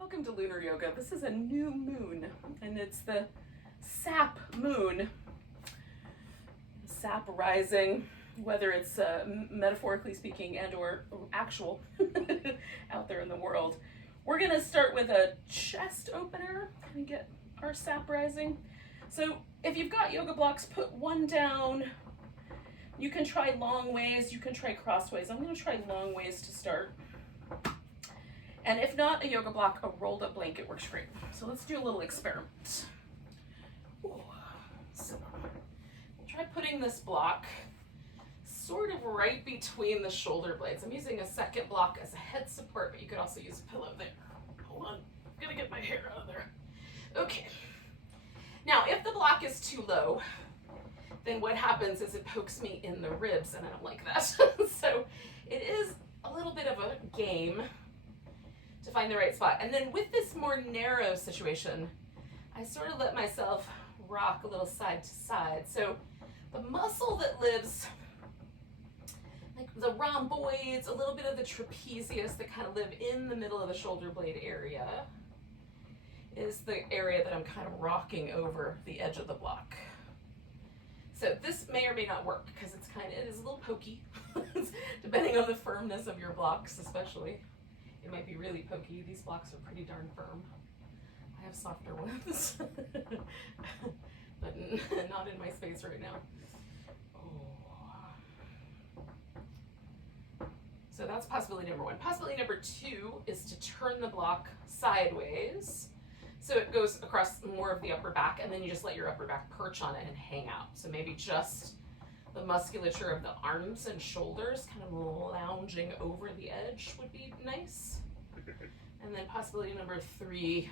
Welcome to Lunar Yoga. This is a new moon, and it's the sap moon. Sap rising, whether it's metaphorically speaking and or actual out there in the world. We're going to start with a chest opener and get our sap rising. So if you've got yoga blocks, put one down. You can try long ways, you can try crossways. I'm going to try long ways to start. And if not a yoga block, a rolled up blanket works great. So let's do a little experiment. Ooh. So we'll try putting this block sort of right between the shoulder blades. I'm using a second block as a head support, but you could also use a pillow there. Hold on, I'm gonna get my hair out of there. Okay. Now, if the block is too low, then what happens is it pokes me in the ribs, and I don't like that. So it is a little bit of a game to find the right spot. And then with this more narrow situation, I sort of let myself rock a little side to side. So the muscle that lives, like the rhomboids, a little bit of the trapezius that kind of live in the middle of the shoulder blade area, is the area that I'm kind of rocking over the edge of the block. So this may or may not work because it is a little pokey, depending on the firmness of your blocks especially. It might be really pokey. These blocks are pretty darn firm. I have softer ones, but not in my space right now. Oh. So that's possibility number one. Possibility number two is to turn the block sideways. So it goes across more of the upper back, and then you just let your upper back perch on it and hang out. So maybe just the musculature of the arms and shoulders kind of lounging over the edge would be nice. And then possibility number three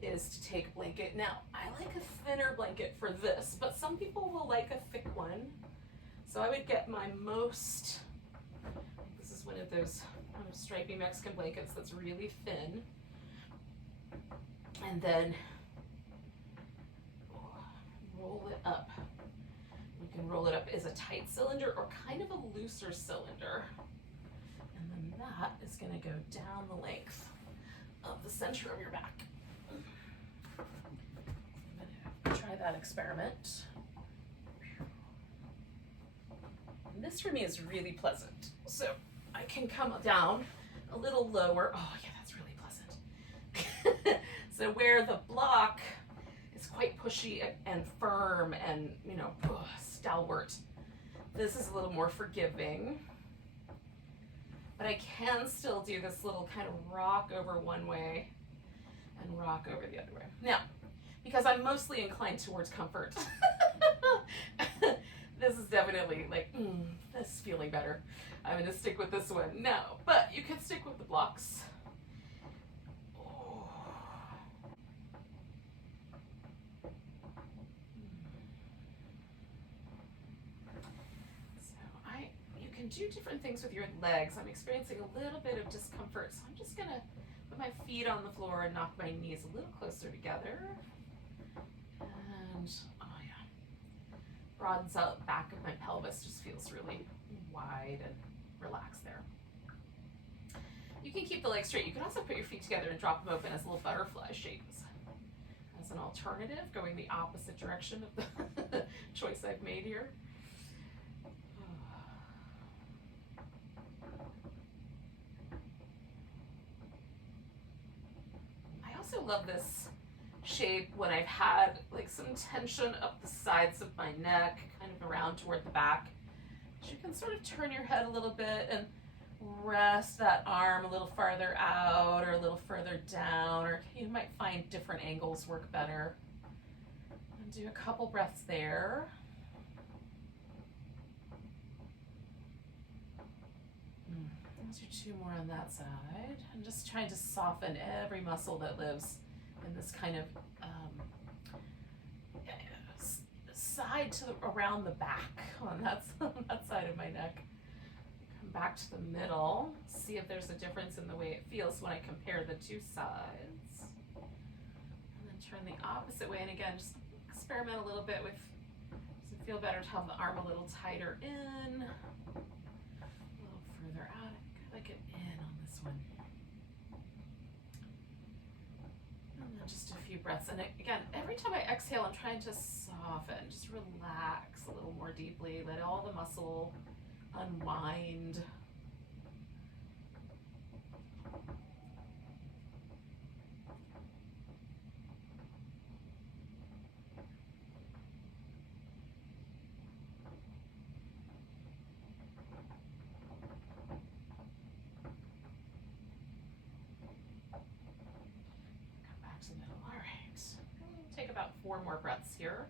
is to take a blanket. Now, I like a thinner blanket for this, but some people will like a thick one. So I would get my this is one of those kind of stripy Mexican blankets that's really thin. And then roll it up. You can roll it up as a tight cylinder or kind of a looser cylinder. And then that is going to go down the length of the center of your back. I'm going to try that experiment. And this for me is really pleasant. So I can come down a little lower. Oh yeah, that's really pleasant. So where the block is quite pushy and firm and, stalwart, this is a little more forgiving. But I can still do this little kind of rock over one way and rock over the other way. Now, because I'm mostly inclined towards comfort, this is definitely like, this is feeling better. I'm going to stick with this one. No, but you can stick with the blocks. Do different things with your legs. I'm experiencing a little bit of discomfort, so I'm just gonna put my feet on the floor and knock my knees a little closer together. And oh yeah, broadens out the back of my pelvis, just feels really wide and relaxed there. You can keep the legs straight. You can also put your feet together and drop them open as little butterfly shapes as an alternative, going the opposite direction of the choice I've made here. I also love this shape when I've had like some tension up the sides of my neck, kind of around toward the back. So you can sort of turn your head a little bit and rest that arm a little farther out or a little further down, or you might find different angles work better. And do a couple breaths there. Let's do two more on that side. I'm just trying to soften every muscle that lives in this kind of side to around the back on that side of my neck. Come back to the middle, see if there's a difference in the way it feels when I compare the two sides. And then turn the opposite way, and again, just experiment a little bit with, does it feel better to have the arm a little tighter in, a little further out? I like it in on this one. then just a few breaths. And again, every time I exhale, I'm trying to soften, just relax a little more deeply, let all the muscle unwind. All right, take about 4 more breaths here.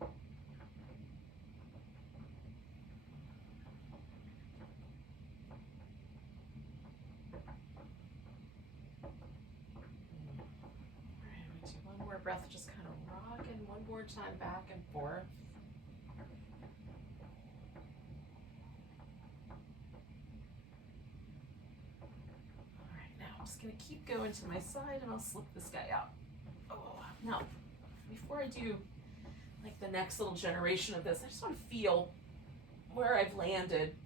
All right, I'm gonna do one more breath, just kind of rocking one more time back and forth. I'm going to keep going to my side and I'll slip this guy out. Oh, now, before I do like the next little generation of this, I just want to feel where I've landed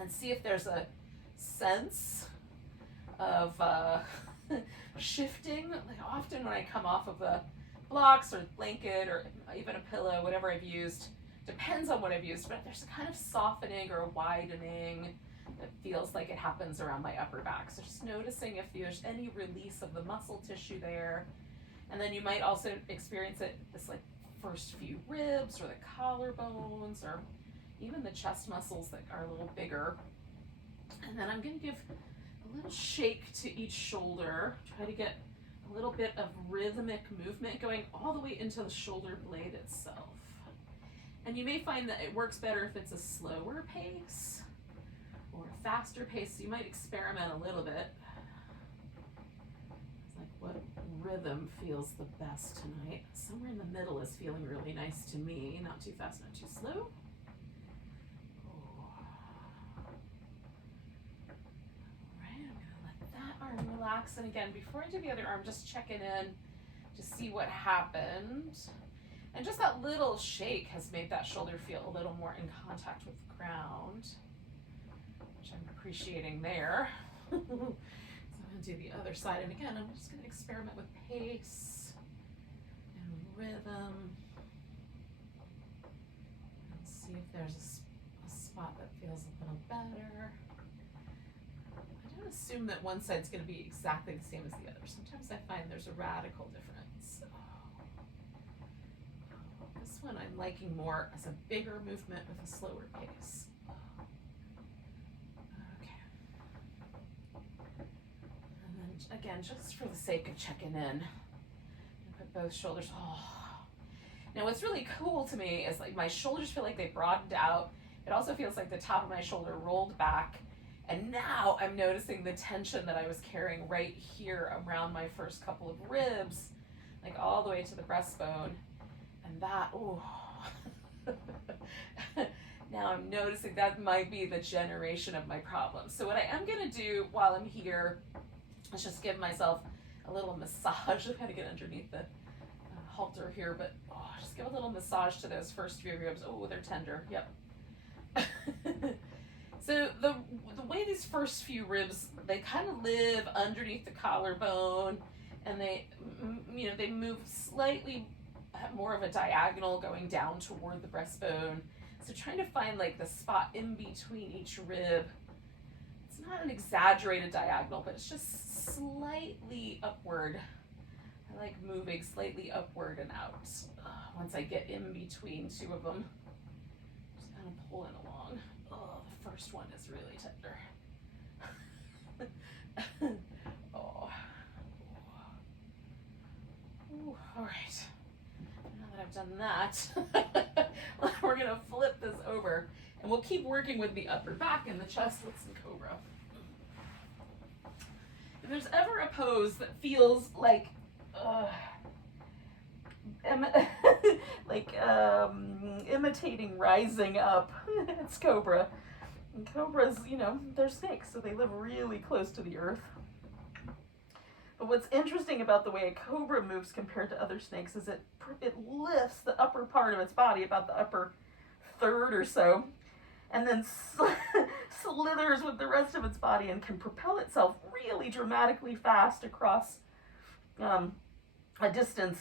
and see if there's a sense of shifting. Like often when I come off of the blocks or blanket or even a pillow, whatever I've used, depends on what I've used, but there's a kind of softening or a widening. It feels like it happens around my upper back. So just noticing if there's any release of the muscle tissue there. And then you might also experience it, this like first few ribs or the collarbones or even the chest muscles that are a little bigger. And then I'm going to give a little shake to each shoulder. Try to get a little bit of rhythmic movement going all the way into the shoulder blade itself. And you may find that it works better if it's a slower pace or a faster pace. So you might experiment a little bit. It's like what rhythm feels the best tonight. Somewhere in the middle is feeling really nice to me. Not too fast, not too slow. Arm relax, and again, before I do the other arm, just checking in to see what happened. And just that little shake has made that shoulder feel a little more in contact with the ground, which I'm appreciating there. So I'm going to do the other side, and again, I'm just going to experiment with pace and rhythm and see if there's a spot that feels a little better. Assume that one side's going to be exactly the same as the other. Sometimes I find there's a radical difference. This one I'm liking more as a bigger movement with a slower pace. Okay. And then again, just for the sake of checking in, put both shoulders. Now what's really cool to me is like my shoulders feel like they broadened out. It also feels like the top of my shoulder rolled back. And now I'm noticing the tension that I was carrying right here around my first couple of ribs, like all the way to the breastbone. And that, now I'm noticing that might be the generation of my problem. So what I am going to do while I'm here is just give myself a little massage. I've got to get underneath the halter here, but just give a little massage to those first few ribs. Oh, they're tender. Yep. So the way these first few ribs, they kind of live underneath the collarbone, and they move slightly more of a diagonal going down toward the breastbone. So trying to find like the spot in between each rib. It's not an exaggerated diagonal, but it's just slightly upward. I like moving slightly upward and out. Once I get in between two of them, just kind of pulling along. The first one is really tender. Ooh, all right. Now that I've done that, we're gonna flip this over, and we'll keep working with the upper back and the chest with some cobra. If there's ever a pose that feels like imitating rising up, it's cobra. And cobras, they're snakes, so they live really close to the earth. But what's interesting about the way a cobra moves compared to other snakes is it lifts the upper part of its body, about the upper third or so, and then slithers with the rest of its body and can propel itself really dramatically fast across a distance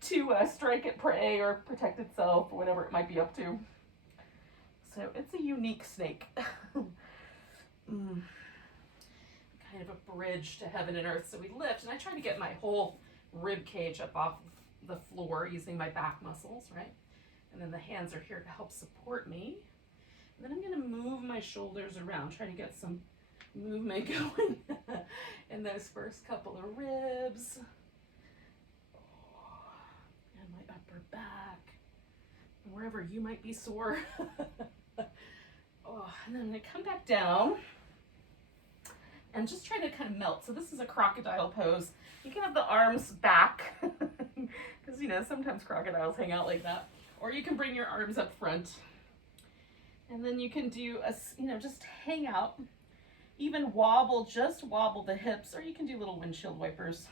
to strike at prey or protect itself, or whatever it might be up to. So it's a unique snake. Kind of a bridge to heaven and earth. So we lift, and I try to get my whole rib cage up off the floor using my back muscles, right? And then the hands are here to help support me. And then I'm going to move my shoulders around, try to get some movement going in those first couple of ribs. And my upper back, and wherever you might be sore. And then I'm going to come back down and just try to kind of melt. So this is a crocodile pose. You can have the arms back because, you know, sometimes crocodiles hang out like that. Or you can bring your arms up front. And then you can do a, you know, just hang out. Even wobble, just wobble the hips, or you can do little windshield wipers.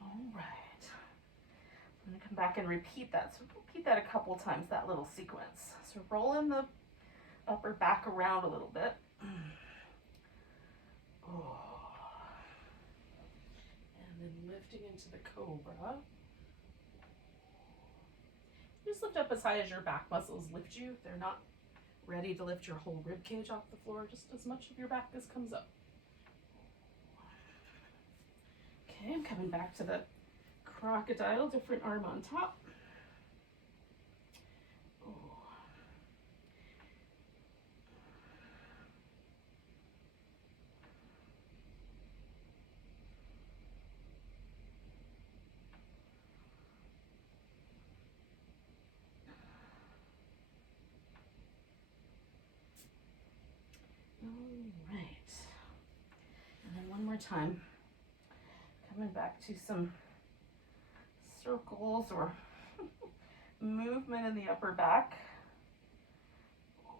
All right, I'm gonna come back and repeat that. So repeat that a couple times, that little sequence. So rolling the upper back around a little bit. Oh. And then lifting into the cobra. Just lift up as high as your back muscles lift you. If they're not ready to lift your whole rib cage off the floor, just as much of your back as comes up. Okay, I'm coming back to the crocodile, different arm on top. Oh. All right. And then one more time. Coming back to some circles or movement in the upper back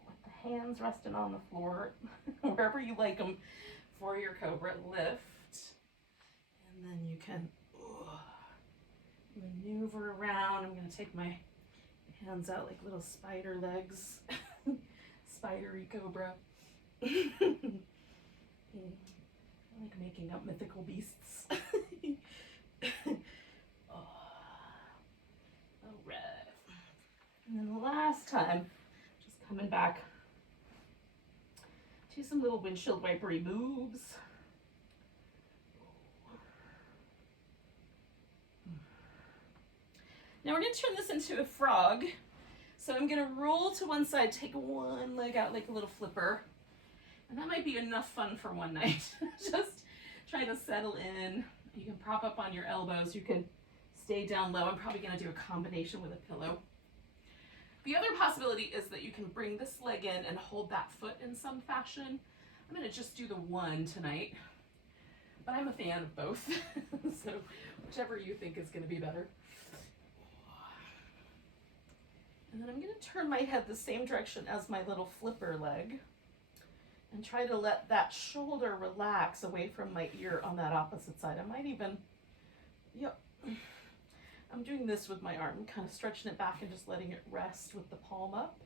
with the hands resting on the floor, wherever you like them for your cobra. Lift, and then you can maneuver around. I'm going to take my hands out like little spider legs, spidery cobra. I like making up mythical beasts. All right. And then the last time, just coming back to some little windshield wipery moves. Now we're going to turn this into a frog. So I'm going to roll to one side, take one leg out like a little flipper. And that might be enough fun for one night. Just try to settle in. You can prop up on your elbows. You can stay down low. I'm probably going to do a combination with a pillow. The other possibility is that you can bring this leg in and hold that foot in some fashion. I'm going to just do the one tonight, but I'm a fan of both. So whichever you think is going to be better. And then I'm going to turn my head the same direction as my little flipper leg. And try to let that shoulder relax away from my ear on that opposite side. I might even, yep. I'm doing this with my arm, kind of stretching it back and just letting it rest with the palm up.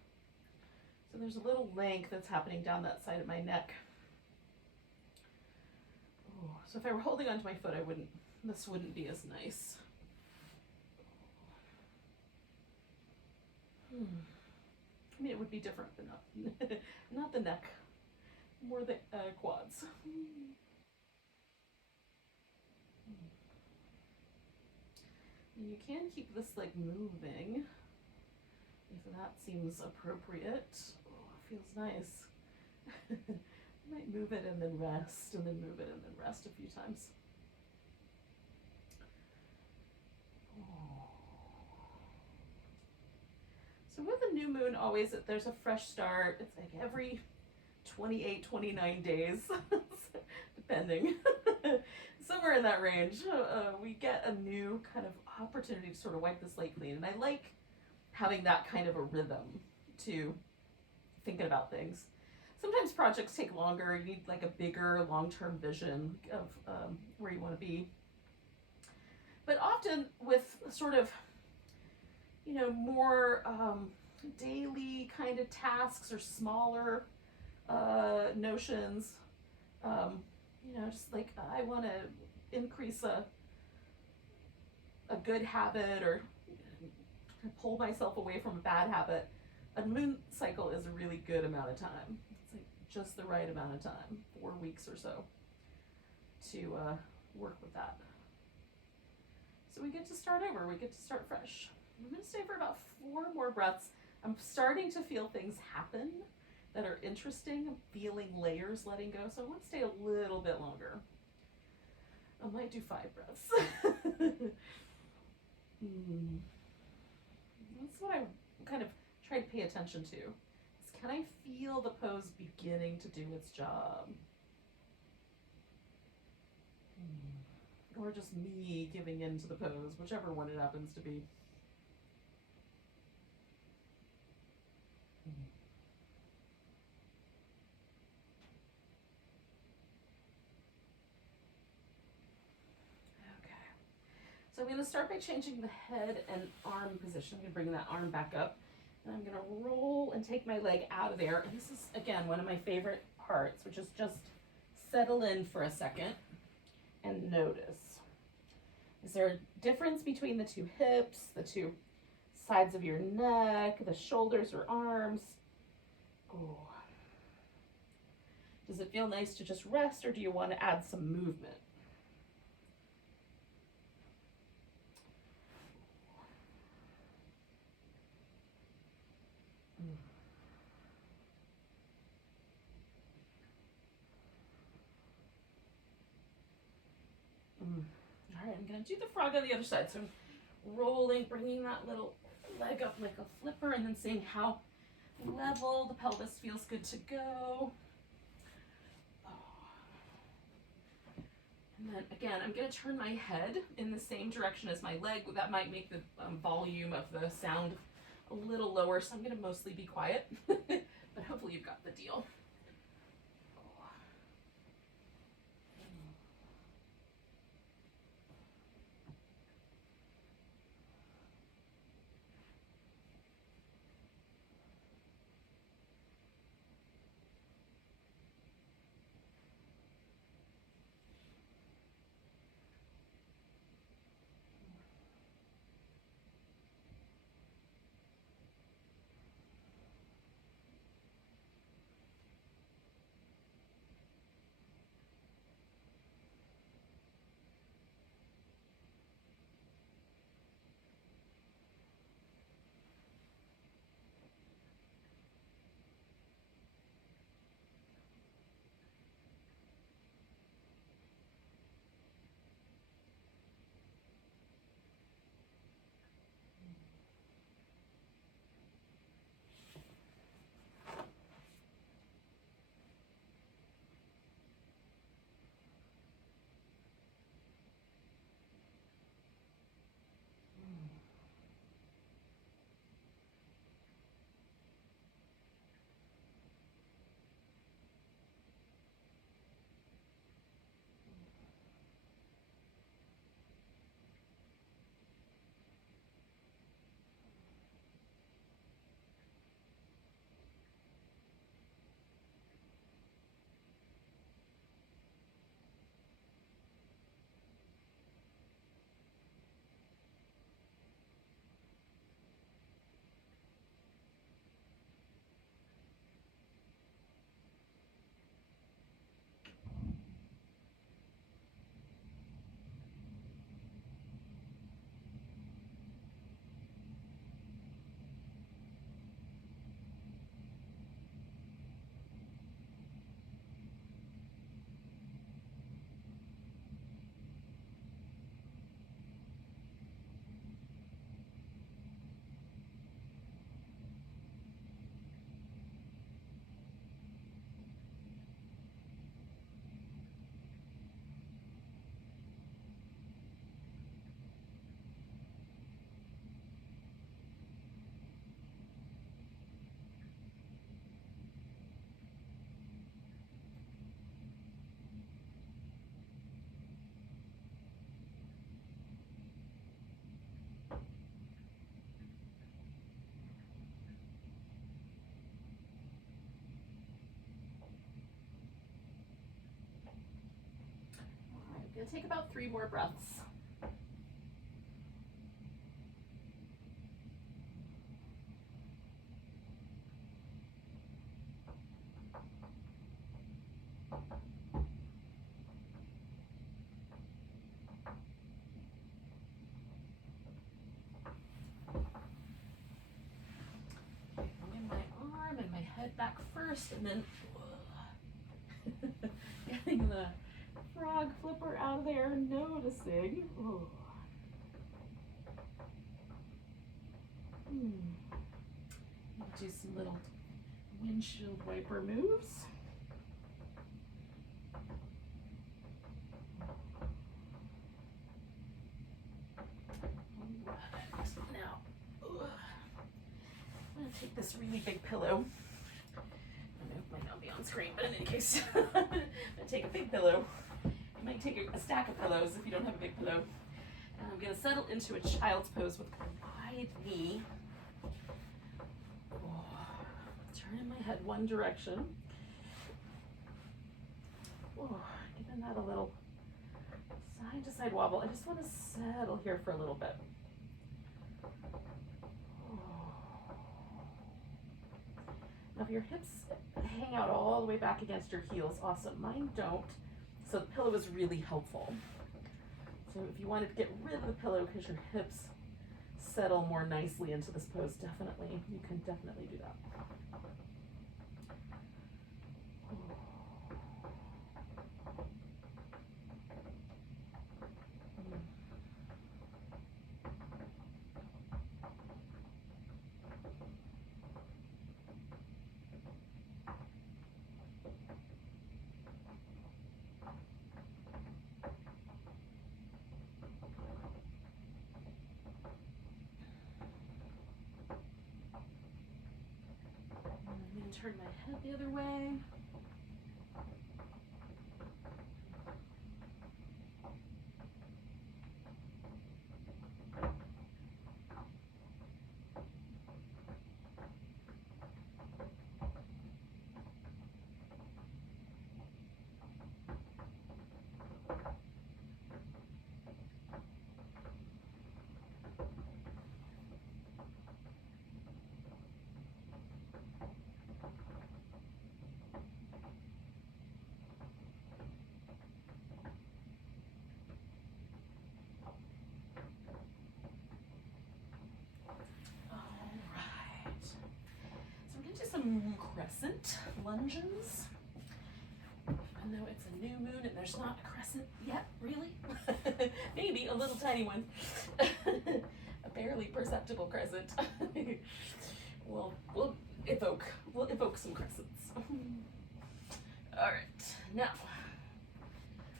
So there's a little length that's happening down that side of my neck. Oh, so if I were holding onto my foot, this wouldn't be as nice. I mean, it would be different, but not the neck. More the quads. And you can keep this leg moving if that seems appropriate. Oh, it feels nice. You might move it and then rest, and then move it and then rest a few times. Oh. So with a new moon, always there's a fresh start. It's like every 28, 29 days, depending, somewhere in that range, we get a new kind of opportunity to sort of wipe the slate clean. And I like having that kind of a rhythm to thinking about things. Sometimes projects take longer. You need like a bigger long-term vision of where you want to be. But often with sort of, you know, more daily kind of tasks or smaller notions, you know, just like I want to increase a good habit or pull myself away from a bad habit. A moon cycle is a really good amount of time. It's like just the right amount of time, 4 weeks or so, to work with that. So we get to start over, we get to start fresh. I'm going to stay for about 4 more breaths. I'm starting to feel things happen that are interesting. I'm feeling layers letting go, so I want to stay a little bit longer. I might do 5 breaths. That's what I kind of try to pay attention to. Is can I feel the pose beginning to do its job? Or just me giving in to the pose, whichever one it happens to be. So I'm going to start by changing the head and arm position. I'm going to bring that arm back up. And I'm going to roll and take my leg out of there. And this is, again, one of my favorite parts, which is just settle in for a second and notice. Is there a difference between the 2 hips, the 2 sides of your neck, the shoulders or arms? Oh. Does it feel nice to just rest, or do you want to add some movement? All right, I'm going to do the frog on the other side. So I'm rolling, bringing that little leg up like a flipper, and then seeing how level the pelvis feels good to go. And then again, I'm going to turn my head in the same direction as my leg. That might make the volume of the sound a little lower, so I'm going to mostly be quiet. But hopefully you've got the deal. gonna take about 3 more breaths. Bring my arm and my head back first, and then getting the frog flipper out of there, noticing. Oh. Do some little windshield wiper moves. Alright, now I'm going to take this really big pillow. I know it might not be on screen, but in any case, I'm going to take a big pillow. You might take a stack of pillows if you don't have a big pillow. And I'm going to settle into a child's pose with a wide knee. Turning my head one direction. Giving that a little side to side wobble. I just want to settle here for a little bit. Now if your hips hang out all the way back against your heels, awesome. Mine don't. So the pillow is really helpful. So if you wanted to get rid of the pillow because your hips settle more nicely into this pose, definitely, you can definitely do that. Turn my head the other way. Some crescent lunges. Even though it's a new moon and there's not a crescent yet, really. Maybe a little tiny one. A barely perceptible crescent. We'll evoke some crescents. Alright, now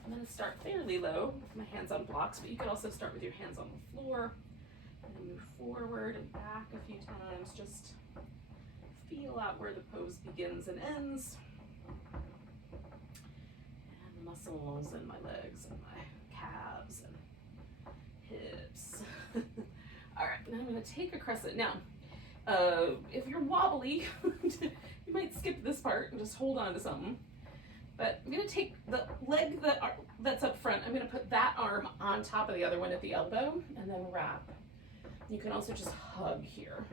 I'm going to start fairly low with my hands on blocks, but you could also start with your hands on the floor and then move forward and back a few times. Just feel out where the pose begins and ends. And the muscles in my legs and my calves and hips. All right, now I'm going to take a crescent. Now, if you're wobbly, you might skip this part and just hold on to something. But I'm going to take the leg that's up front. I'm going to put that arm on top of the other one at the elbow and then wrap. You can also just hug here.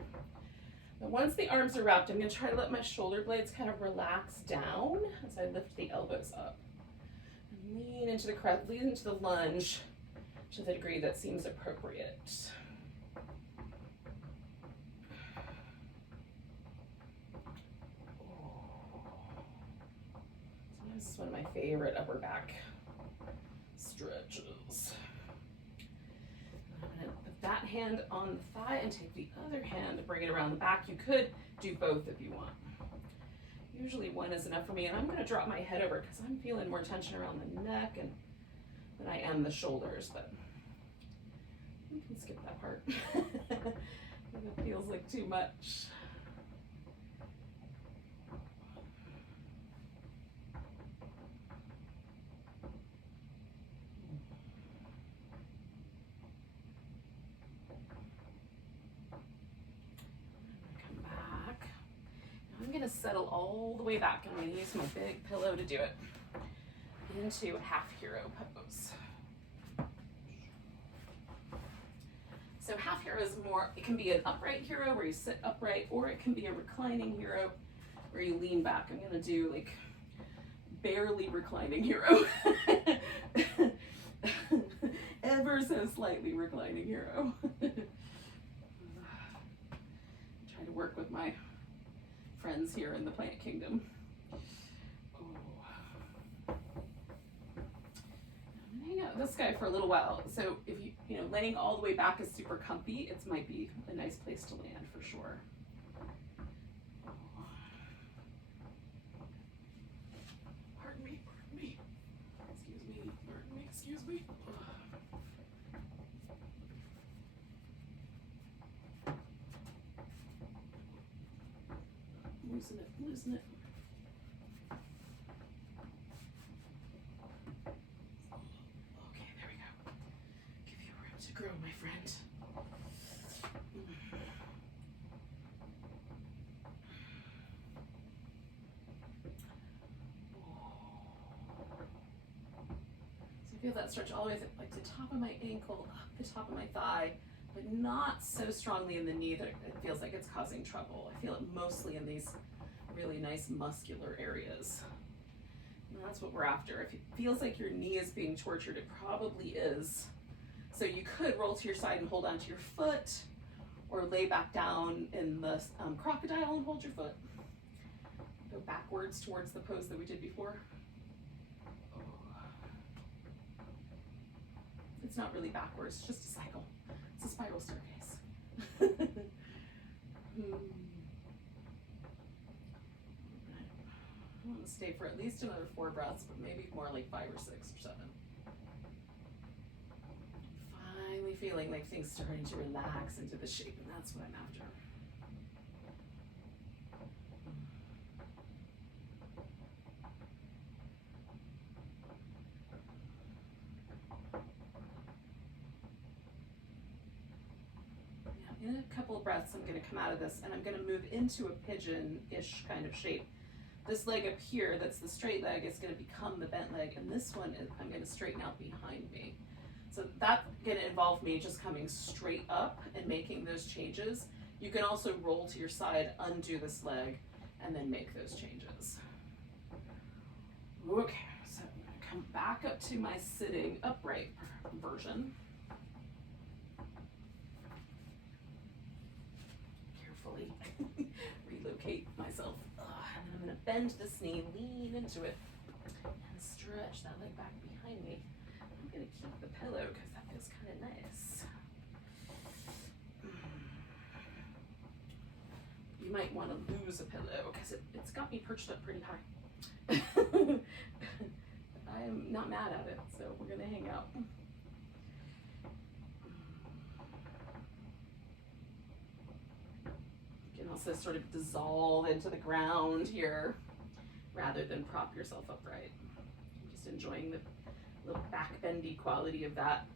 But once the arms are wrapped, I'm going to try to let my shoulder blades kind of relax down as I lift the elbows up. And lean into the lunge to the degree that seems appropriate. So this is one of my favorite upper back stretches. I'm going to put that hand on the thigh and take the other hand and bring it around the back. You could do both if you want. Usually one is enough for me, and I'm going to drop my head over because I'm feeling more tension around the neck than I am the shoulders, but you can skip that part if it feels like too much. I'm going to settle all the way back. I'm going to use my big pillow to do it into a half hero pose. So half hero is more, it can be an upright hero where you sit upright, or it can be a reclining hero where you lean back. I'm gonna do like barely reclining hero. Ever so slightly reclining hero. Try to work with my friends here in the plant kingdom. I'm gonna hang out with this guy for a little while. So if you know, laying all the way back is super comfy, it might be a nice place to land for sure. Pardon me. Excuse me. Loosen it. Okay, there we go. Give you room to grow, my friend. So I feel that stretch all the way like the top of my ankle, up the top of my thigh, but not so strongly in the knee that it feels like it's causing trouble. I feel it mostly in these really nice muscular areas. And that's what we're after. If it feels like your knee is being tortured, it probably is. So you could roll to your side and hold onto your foot, or lay back down in the crocodile and hold your foot. Go backwards towards the pose that we did before. It's not really backwards, it's just a cycle. It's a spiral staircase. I want to stay for at least another 4 breaths, but maybe more like 5 or 6 or 7. Finally feeling like things starting to relax into the shape, and that's what I'm after. In a couple of breaths, I'm going to come out of this and I'm going to move into a pigeon-ish kind of shape. This leg up here, that's the straight leg, is going to become the bent leg, and this one I'm going to straighten out behind me. So that's going to involve me just coming straight up and making those changes. You can also roll to your side, undo this leg, and then make those changes. Okay, so I'm going to come back up to my sitting upright version. Carefully relocate myself. And then I'm going to bend this knee, lean into it, and stretch that leg back behind me. I'm going to keep the pillow because that feels kind of nice. You might want to lose a pillow because it's got me perched up pretty high. I am not mad at it, so we're going to hang out. You can also sort of dissolve into the ground here rather than prop yourself upright. I'm just enjoying the little back bendy quality of that.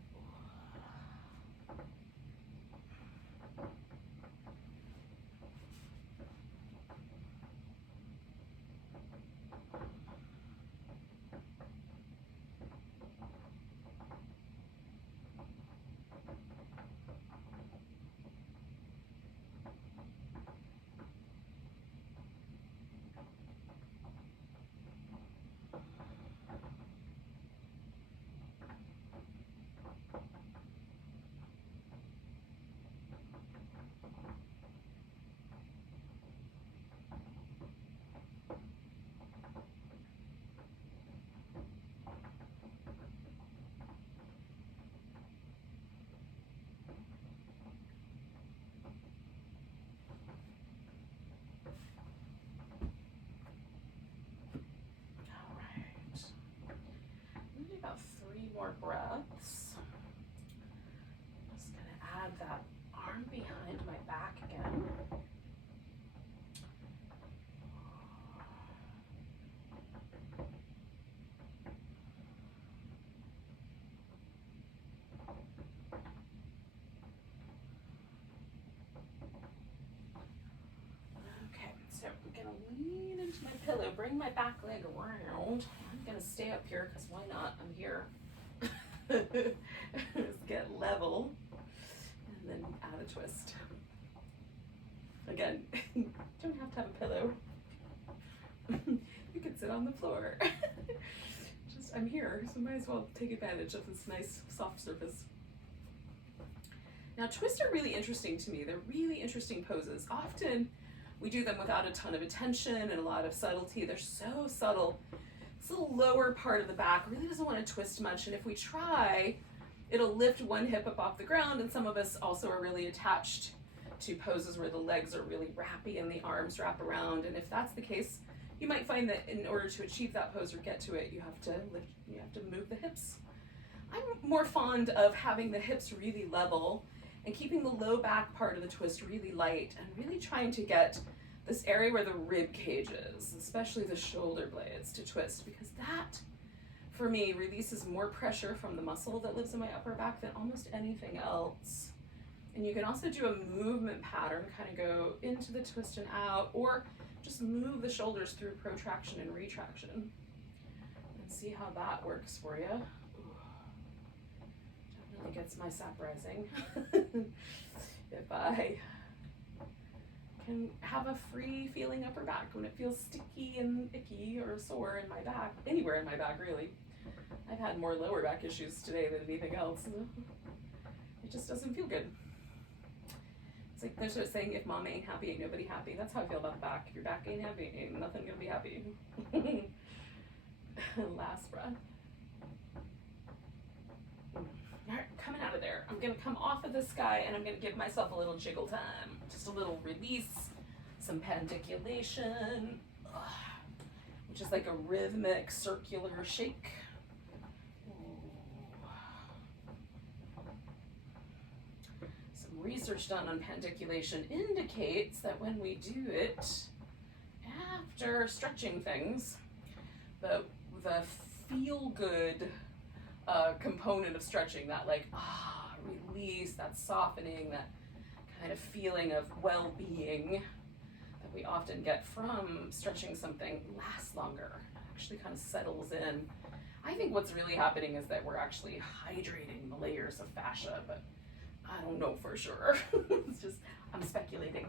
About 3 more breaths. Just gonna add that arm behind my back again. Okay, so I'm gonna lean into my pillow, bring my back leg around. I'm gonna stay up here because why not? I'm here. Just get level and then the twist. Again, don't have to have a pillow. You can sit on the floor. Just, I'm here, so might as well take advantage of this nice soft surface. Now, twists are really interesting to me. They're really interesting poses. Often we do them without a ton of attention and a lot of subtlety. They're so subtle. This little lower part of the back really doesn't want to twist much, and if we try, it'll lift one hip up off the ground, and some of us also are really attached to poses where the legs are really wrappy and the arms wrap around, and if that's the case, you might find that in order to achieve that pose or get to it, you have to move the hips. I'm more fond of having the hips really level and keeping the low back part of the twist really light and really trying to get this area where the rib cage is, especially the shoulder blades, to twist, because that, for me, releases more pressure from the muscle that lives in my upper back than almost anything else. And you can also do a movement pattern, kind of go into the twist and out, or just move the shoulders through protraction and retraction, and see how that works for you. Definitely gets my sap rising. If I can have a free feeling upper back when it feels sticky and icky or sore in my back, anywhere in my back really. I've had more lower back issues today than anything else. It just doesn't feel good. It's like there's a saying, if mom ain't happy, ain't nobody happy. That's how I feel about the back. If your back ain't happy, ain't nothing gonna be happy. Last breath. All right, coming out of there. I'm gonna come off of this guy and I'm gonna give myself a little jiggle time. Just a little release, some pandiculation, which is like a rhythmic circular shake. Some research done on pandiculation indicates that when we do it after stretching things, the feel-good component of stretching, that like release, that softening, that kind of feeling of well-being that we often get from stretching something lasts longer, actually kind of settles in. I think what's really happening is that we're actually hydrating the layers of fascia, but I don't know for sure. It's just, I'm speculating.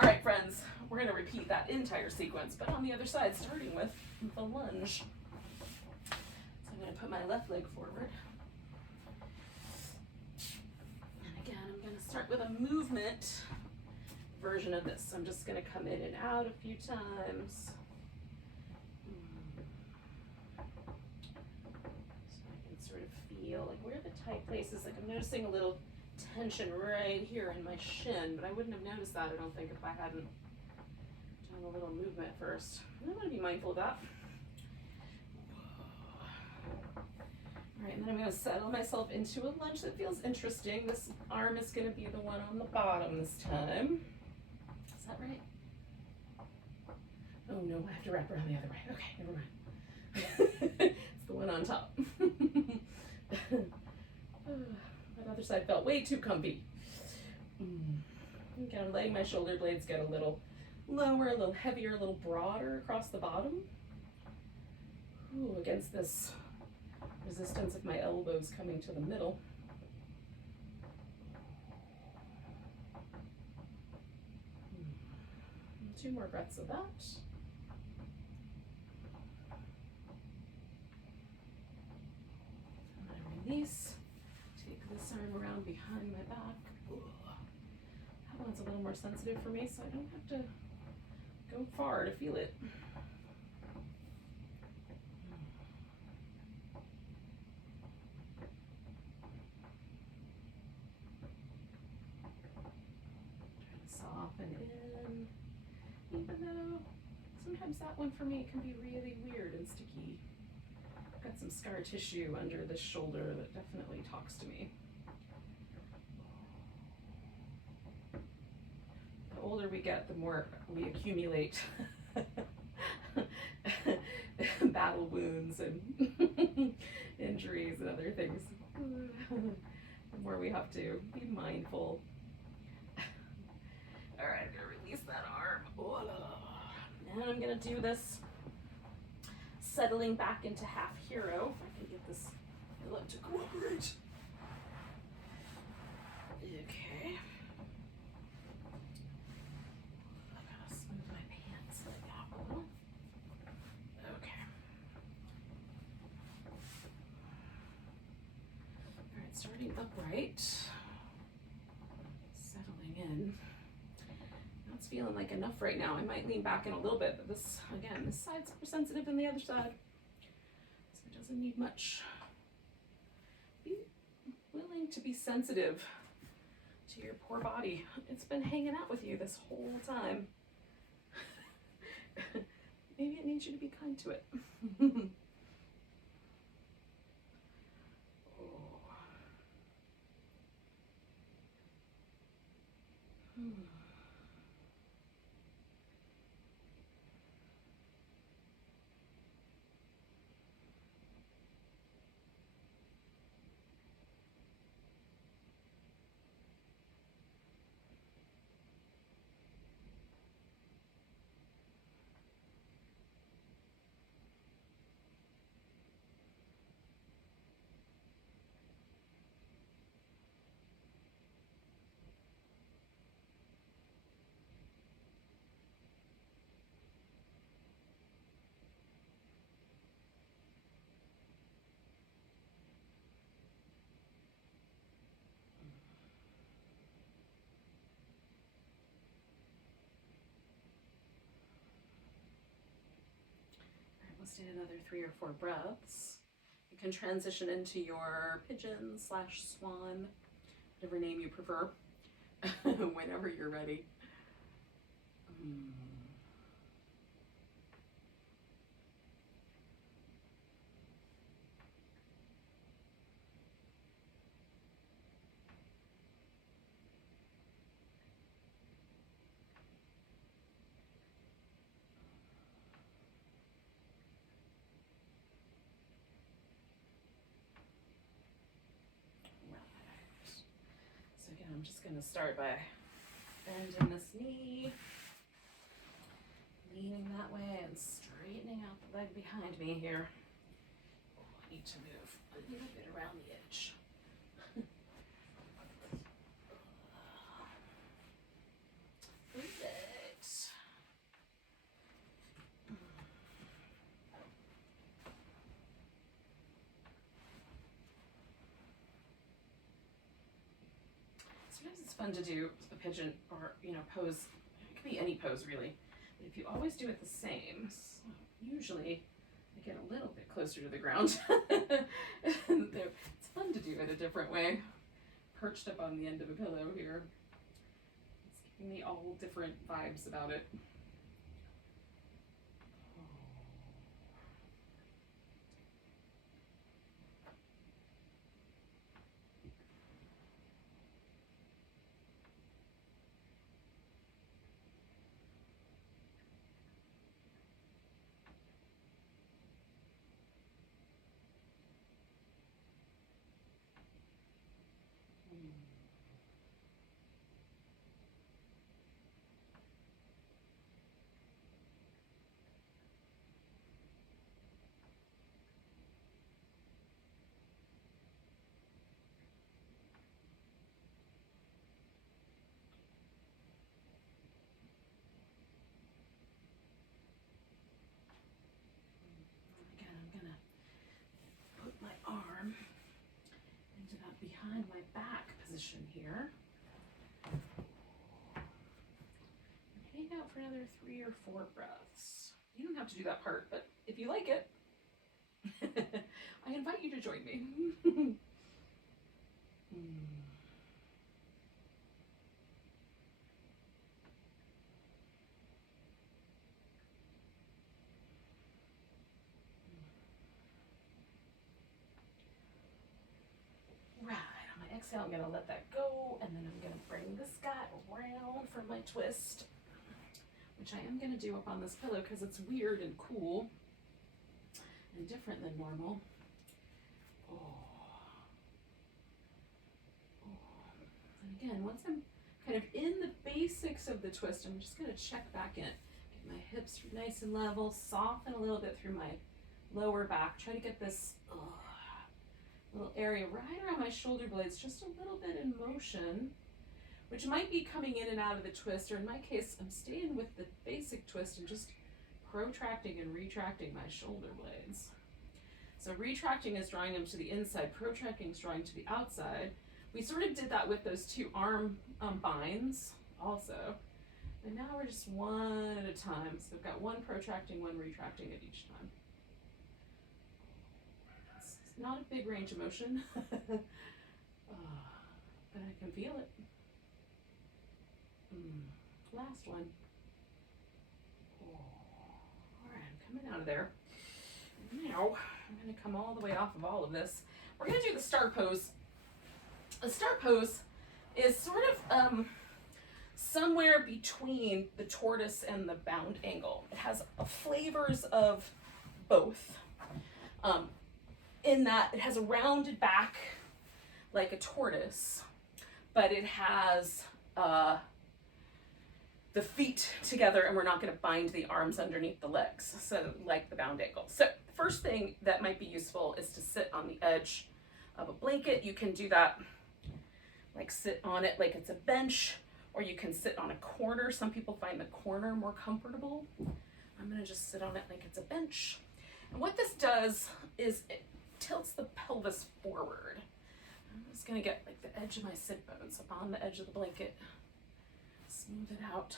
All right, friends, we're gonna repeat that entire sequence, but on the other side, starting with the lunge. I'm going to put my left leg forward. And again, I'm going to start with a movement version of this. I'm just going to come in and out a few times. So I can sort of feel like where are the tight places. Like I'm noticing a little tension right here in my shin, but I wouldn't have noticed that, I don't think, if I hadn't done a little movement first. And I want to be mindful of that. All right, and then I'm going to settle myself into a lunge that feels interesting. This arm is going to be the one on the bottom this time. Is that right? Oh no, I have to wrap around the other way. Okay, never mind. It's the one on top. That other side felt way too comfy. Again, I'm letting my shoulder blades get a little lower, a little heavier, a little broader across the bottom. Ooh, against this resistance of my elbows coming to the middle. Two more breaths of that. And I release. Take this arm around behind my back. Ooh. That one's a little more sensitive for me, so I don't have to go far to feel it. Soften in, even though sometimes that one for me can be really weird and sticky. I've got some scar tissue under this shoulder that definitely talks to me. The older we get, the more we accumulate battle wounds and injuries and other things. The more we have to be mindful. All right, I'm gonna release that arm. And I'm gonna do this settling back into half hero. If I can get this pillow to cooperate. Okay. Starting upright, settling in. That's feeling like enough right now. I might lean back in a little bit, but this, again, this side's more sensitive than the other side, so it doesn't need much. Be willing to be sensitive to your poor body. It's been hanging out with you this whole time. Maybe it needs you to be kind to it. Let's do another 3 or 4 breaths. You can transition into your pigeon / swan, whatever name you prefer, whenever you're ready. I'm just going to start by bending this knee, leaning that way, and straightening out the leg behind me here. Oh, I need to move a little bit around the edge. Perfect. Sometimes it's fun to do a pigeon or, pose. It could be any pose really. But if you always do it the same, so usually I get a little bit closer to the ground. It's fun to do it a different way. Perched up on the end of a pillow here. It's giving me all different vibes about it. Arm into that behind my back position here. Hang out for another 3 or 4 breaths. You don't have to do that part, but if you like it, I invite you to join me. Exhale, I'm going to let that go, and then I'm going to bring this guy around for my twist, which I am going to do up on this pillow because it's weird and cool and different than normal. And again, once I'm kind of in the basics of the twist, I'm just going to check back in. Get my hips nice and level, soften a little bit through my lower back, try to get this little area right around my shoulder blades, just a little bit in motion, which might be coming in and out of the twist, or in my case, I'm staying with the basic twist and just protracting and retracting my shoulder blades. So retracting is drawing them to the inside, protracting is drawing to the outside. We sort of did that with those two arm binds also. And now we're just one at a time. So we've got one protracting, one retracting at each time. It's not a big range of motion, but I can feel it. Last one. All right, I'm coming out of there. Now I'm going to come all the way off of all of this. We're going to do the star pose. The star pose is sort of somewhere between the tortoise and the bound angle. It has flavors of both. In that it has a rounded back like a tortoise, but it has the feet together, and we're not going to bind the arms underneath the legs, so like the bound angle. So the first thing that might be useful is to sit on the edge of a blanket. You can do that, like sit on it like it's a bench, or you can sit on a corner. Some people find the corner more comfortable. I'm going to just sit on it like it's a bench. And what this does is it tilts the pelvis forward. I'm just going to get like the edge of my sit bones up on the edge of the blanket. Smooth it out.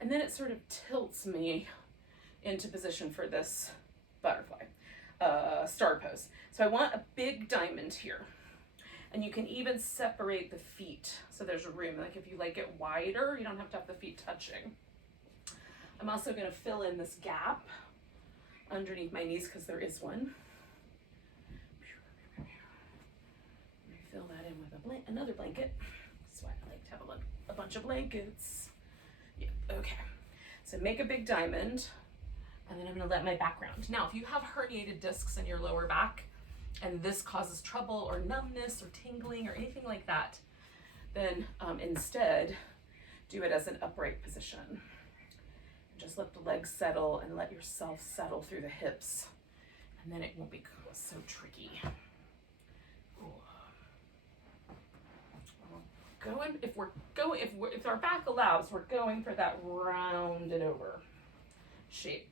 And then it sort of tilts me into position for this butterfly, star pose. So I want a big diamond here. And you can even separate the feet so there's room. Like if you like it wider, you don't have to have the feet touching. I'm also going to fill in this gap underneath my knees because there is one. Fill that in with another blanket. That's why I like to have a bunch of blankets. Yeah, okay. So make a big diamond, and then I'm going to let my back round. Now, if you have herniated discs in your lower back, and this causes trouble or numbness or tingling or anything like that, then instead do it as an upright position. Just let the legs settle and let yourself settle through the hips, and then it won't be so tricky. If our back allows, we're going for that rounded over shape.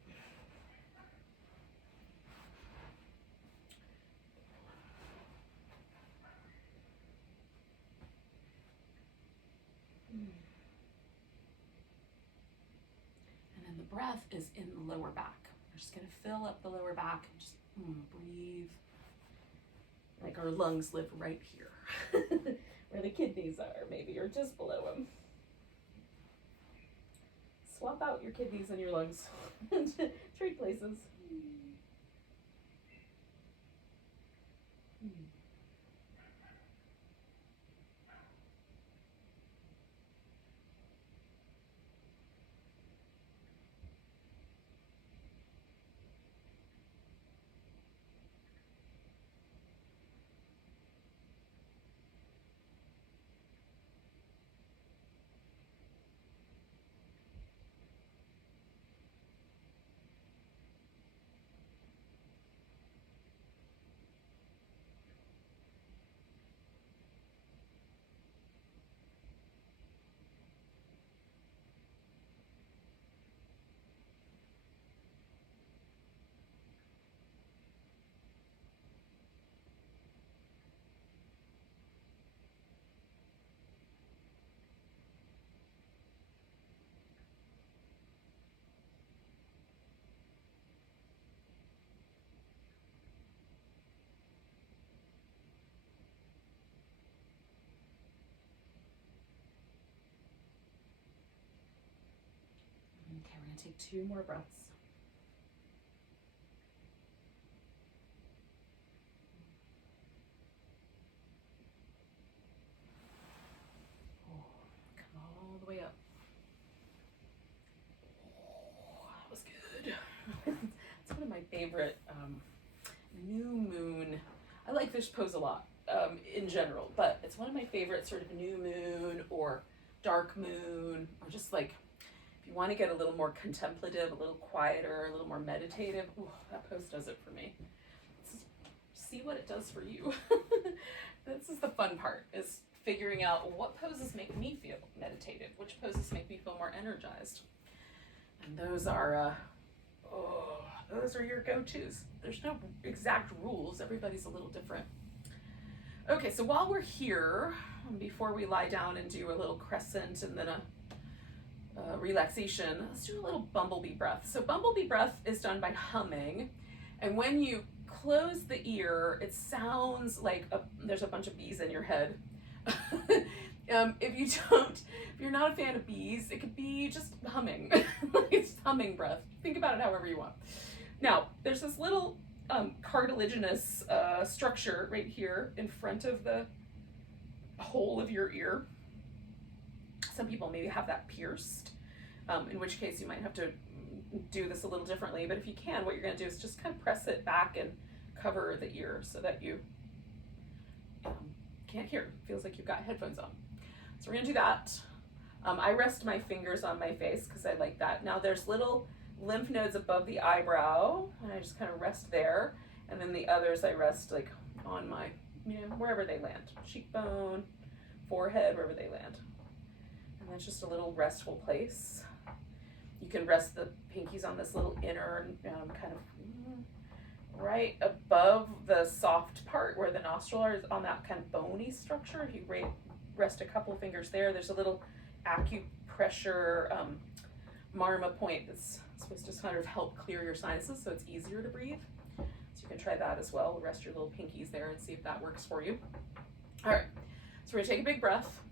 And then the breath is in the lower back. We're just going to fill up the lower back and just breathe. Like our lungs live right here. Where the kidneys are, maybe, or just below them. Swap out your kidneys and your lungs. Trade places. Okay, we're going to take 2 more breaths. Come all the way up. That was good. It's one of my favorite new moon. I like this pose a lot in general, but it's one of my favorite sort of new moon or dark moon, or just like if you want to get a little more contemplative, a little quieter, a little more meditative. Ooh, that pose does it for me. See what it does for you. This is the fun part, is figuring out what poses make me feel meditative, which poses make me feel more energized. And those are those are your go-tos. There's no exact rules. Everybody's a little different. Okay, so while we're here, before we lie down and do a little crescent and then a relaxation, let's do a little bumblebee breath. So bumblebee breath is done by humming, and when you close the ear, it sounds like there's a bunch of bees in your head. If you're not a fan of bees, it could be just humming. It's humming breath. Think about it however you want. Now, there's this little cartilaginous structure right here in front of the hole of your ear. Some people maybe have that pierced, in which case you might have to do this a little differently. But if you can, what you're going to do is just kind of press it back and cover the ear so that you can't hear. It feels like you've got headphones on. So we're going to do that. I rest my fingers on my face because I like that. Now there's little lymph nodes above the eyebrow, and I just kind of rest there. And then the others I rest like on my, wherever they land. Cheekbone, forehead, wherever they land. And that's just a little restful place. You can rest the pinkies on this little inner kind of right above the soft part where the nostril is, on that kind of bony structure. If you rest a couple of fingers there, there's a little acupressure marma point that's supposed to kind of help clear your sinuses so it's easier to breathe. So you can try that as well. Rest your little pinkies there and see if that works for you. All right, so we're gonna take a big breath.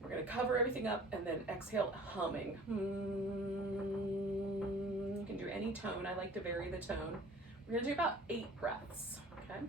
We're gonna cover everything up and then exhale, humming. You can do any tone. I like to vary the tone. We're gonna do about 8 breaths, okay?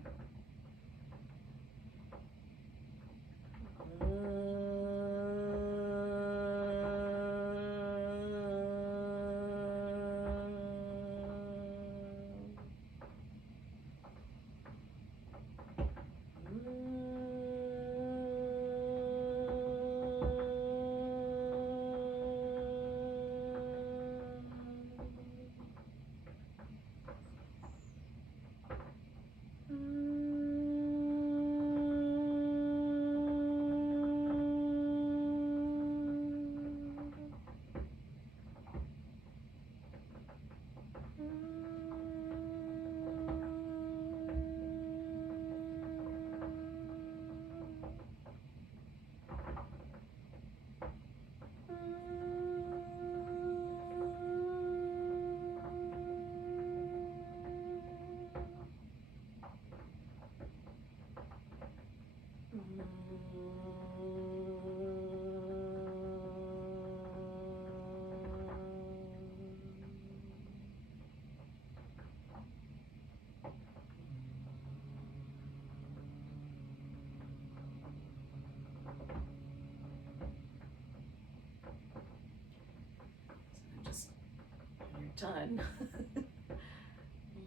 Done.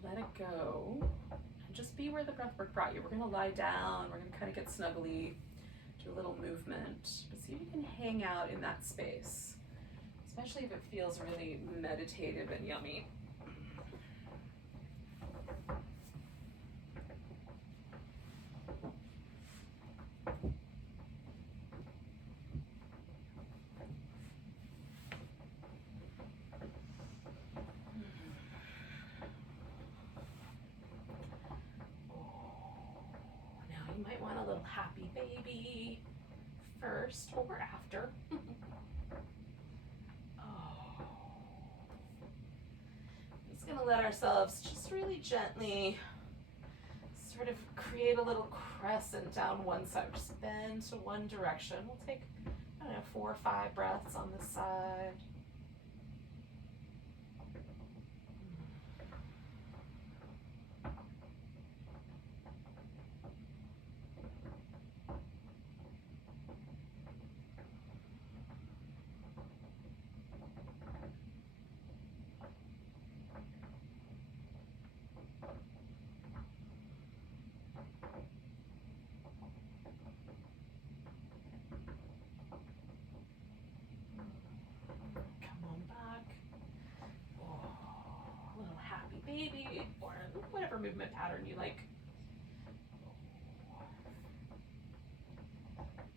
Let it go and just be where the breathwork brought you. We're going to lie down. We're going to kind of get snuggly, do a little movement, but see if you can hang out in that space, especially if it feels really meditative and yummy. You might want a little happy baby first or after. Just gonna let ourselves just really gently sort of create a little crescent down one side. Just bend to one direction. We'll take, 4 or 5 breaths on this side. Baby, or whatever movement pattern you like.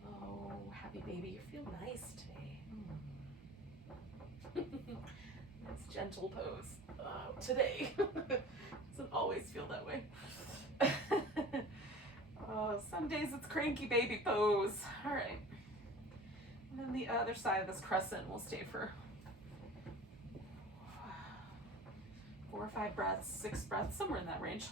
Oh, happy baby, you feel nice today. Nice gentle pose. today. Doesn't always feel that way. Oh, some days it's cranky baby pose. All right. And then the other side of this crescent will stay for 4 or 5 breaths, 6 breaths, somewhere in that range.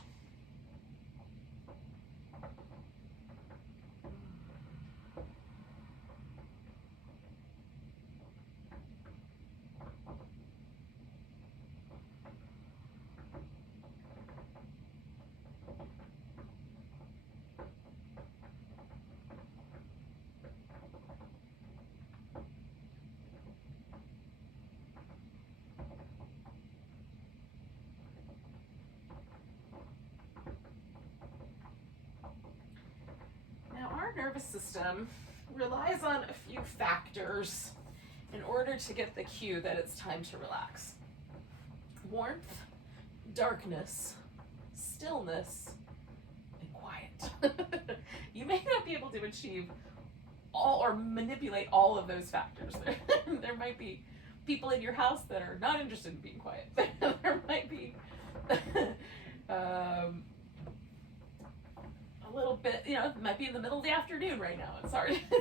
Now, our nervous system relies on a few factors in order to get the cue that it's time to relax. Warmth, darkness, stillness, and quiet. You may not be able to achieve all or manipulate all of those factors. There might be people in your house that are not interested in being quiet. There might be a little bit, it might be in the middle of the afternoon right now. It's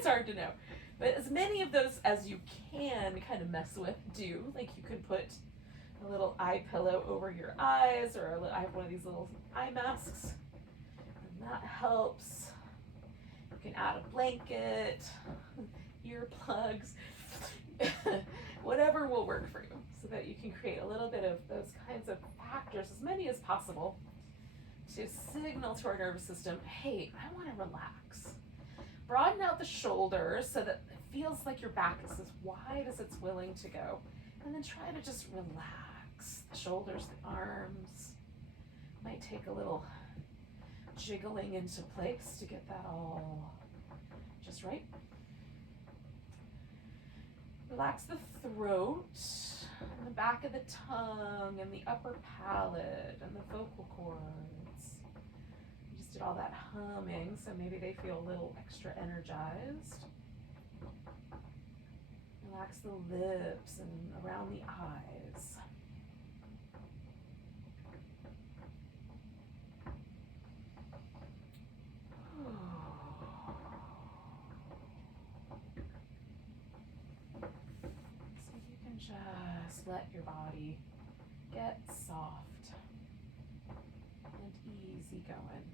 hard to know. But as many of those as you can kind of mess with, do. Like you could put a little eye pillow over your eyes, or I have one of these little eye masks, and that helps. You can add a blanket, earplugs, whatever will work for you, so that you can create a little bit of those kinds of factors, as many as possible, to signal to our nervous system, hey, I want to relax. Broaden out the shoulders so that it feels like your back is as wide as it's willing to go. And then try to just relax the shoulders, the arms. Might take a little jiggling into place to get that all just right. Relax the throat, and the back of the tongue, and the upper palate, and the vocal cords. We just did all that humming, so maybe they feel a little extra energized. Relax the lips and around the eyes. So you can just let your body get soft and easy going.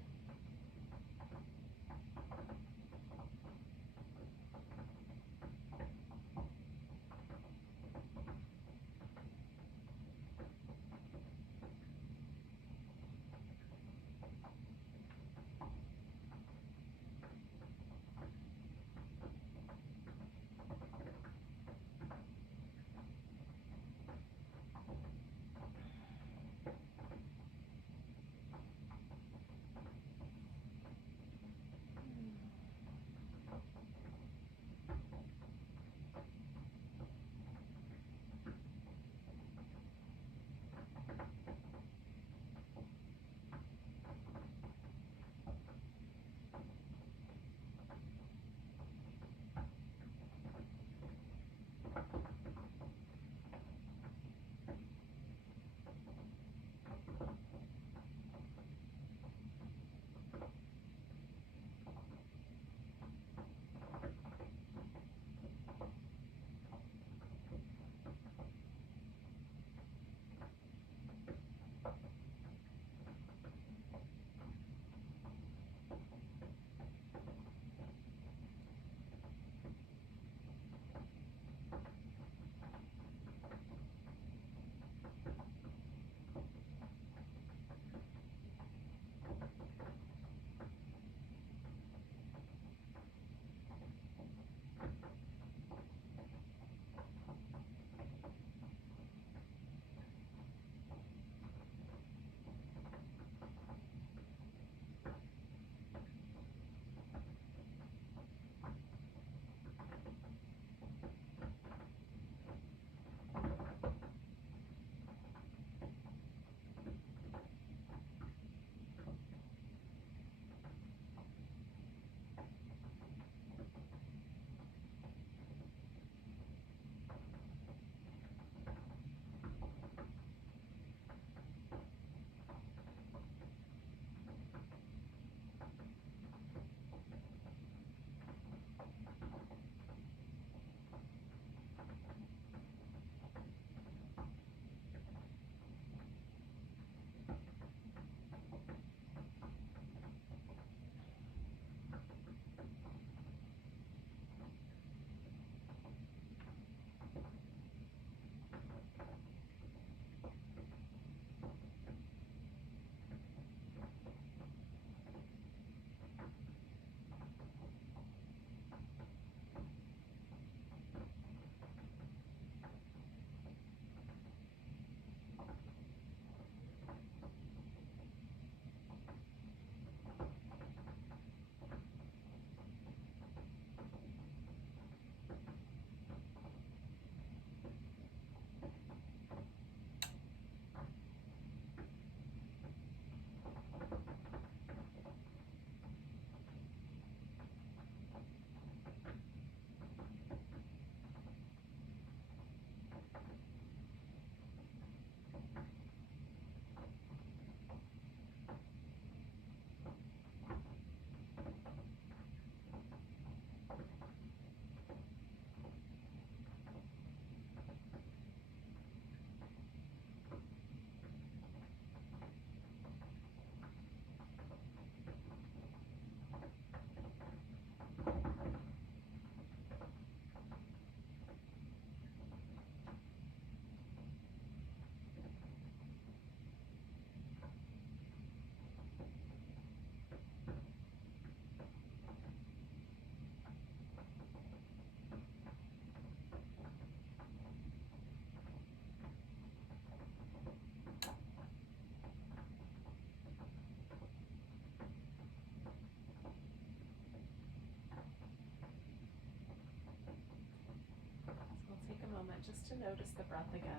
to notice the breath again.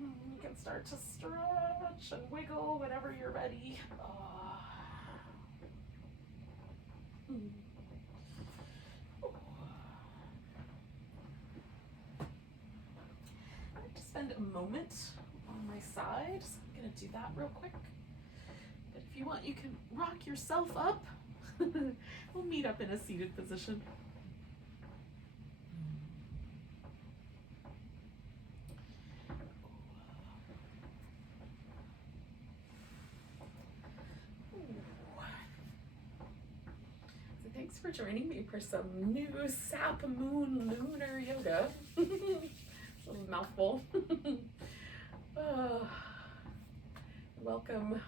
You can start to stretch and wiggle whenever you're ready. I like to spend a moment on my side, so I'm going to do that real quick. But if you want, you can rock yourself up. We'll meet up in a seated position. Thanks for joining me for some new Sap Moon Lunar Yoga. Little mouthful. Welcome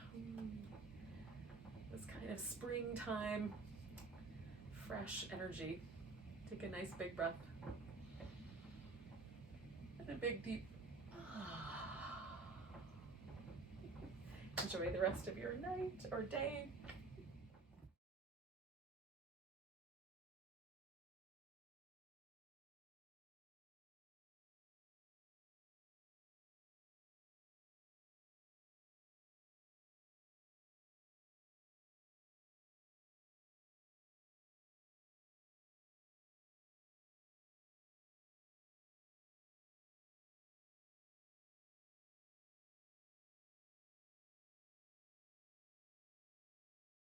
this kind of springtime, fresh energy. Take a nice big breath. And a big deep. Enjoy the rest of your night or day.